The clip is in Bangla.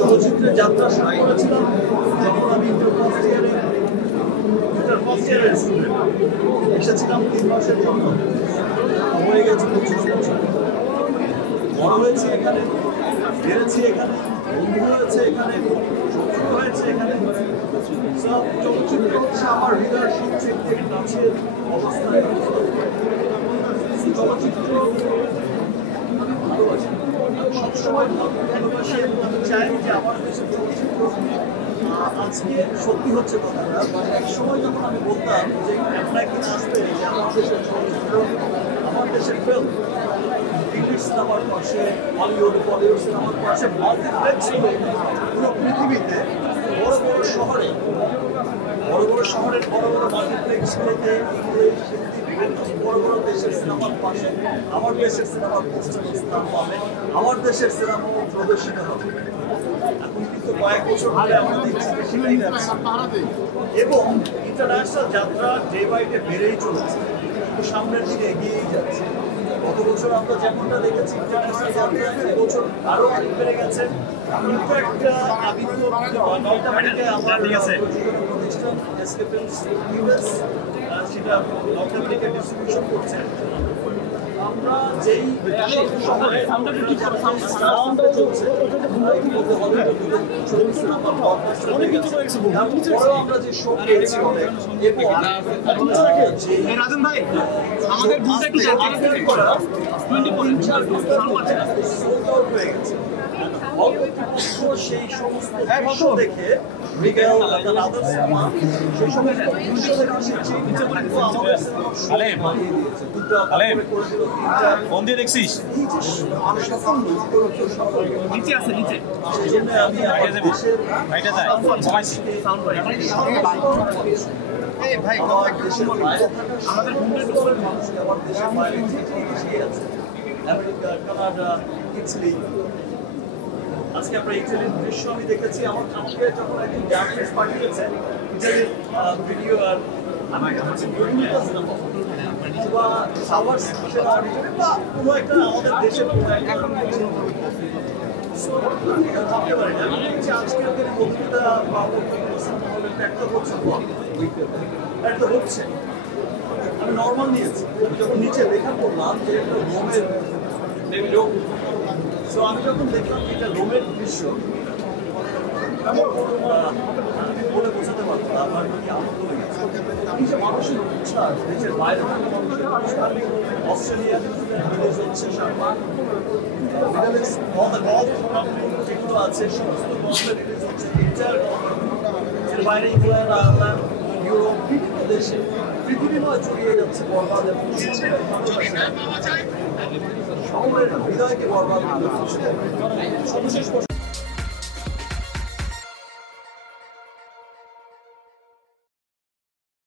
চলচ্চিত্রের যাত্রা শুরু করেছিলাম যখন আমি ইন্টার ফার্স্ট ইয়ারের স্টুডেন্ট। এসেছিলাম 3 মাসের জন্য, হয়ে গেছে 25 বছর। বড় হয়েছে এখানে, বেড়েছি এখানে, বন্ধু হয়েছে এখানে, শত্রু হয়েছে এখানে। চলচ্চিত্র হচ্ছে আমার হৃদয়ের সবচেয়ে কাছের অবস্থায়। চলচ্চিত্র ভালোবাসি, সবসময় ভালোবাসি এবং আমি চাই যে আমার দেশের চলচ্চিত্র আজকে সত্যি হচ্ছে কথাটা। এক সময় যখন আমি বলতাম যে একটা একদিন আসবে যে আমার দেশের চলচ্চিত্র, আমার দেশের ফিল্ম ইংলিশ সিনেমার পাশে, হলিউড সিনেমার পাশে মাল্টিপ্লেক্স পুরো পৃথিবীতে বড় বড় শহরের মাল্টিপ্লেক্সগুলোতে ইংলিশ, হিন্দি, বিভিন্ন বড় বড় দেশের সিনেমার পাশে আমার দেশের সিনেমার পোস্টার স্থান পাবে, আমার দেশের সিনেমা প্রদর্শিত হবে। এখন কিন্তু কয়েক বছর ধরে আমরা দেখছি সেটাই যাচ্ছে এবং ইন্টারন্যাশনাল যাত্রা ডে বাই ডে বেড়েই চলেছে, সামনের দিকে এগিয়েই যাচ্ছে। গত বছর আমরা যেমনটা দেখেছি ইন্টারন্যাশনাল যাত্রা এবছর আরো অনেক বেড়ে গেছে। একটা নর্থ আমেরিকায় আমার প্রতিষ্ঠান এসকে ফিল্মস ইউএস, সেটা নর্থ আমেরিকায় ডিস্ট্রিবিউশন করছে। আমরা যেই শহরে চলছে আমরা যে শো পেয়েছি সেই সমস্ত দৃশ্য দেখে মিগেল সেই সমস্ত দৃশ্য দেখে দেখছিস নিচে আছে নিচে সেই জন্য আমি আমাদের মানুষকে আমার দেশের বাইরে আছে আমেরিকা, কানাডা, ইটালি। আজকে আমরা ইটালির দৃশ্য আমি দেখেছি। আমাকে যখন একজন জার্নালিস্ট পাঠিয়েছে ইটালির ভিডিও, আর আমি বা সাওয়ার্স বা কোনো একটা আমাদের দেশের ভাবতে পারি না আজকের দিনে বক্তৃতা বা একটা হচ্ছে আমি নর্মাল নিয়েছি। যখন নিচে লেখা পড়লাম যে একটা রোমের লোক, সো আমি যখন দেখলাম এটা রোমের দৃশ্য বলে বোঝাতে পারবো না আমার কি আনন্দ লেগেছে। এই যে মানুষের উচ্ছ্বাস, দেশের বাইরে অস্ট্রেলিয়া রিলিজ হচ্ছে, যেগুলো আছে সমস্ত গল্পে রিলিজ হচ্ছে, এর বাইরে ইংল্যান্ড, আয়ারল্যান্ড, ইউরোপ, বিভিন্ন দেশে পৃথিবীময় ছড়িয়ে যাচ্ছে বরবাদ এবং শহরের হৃদয়কে বরবাদ সর্বশেষ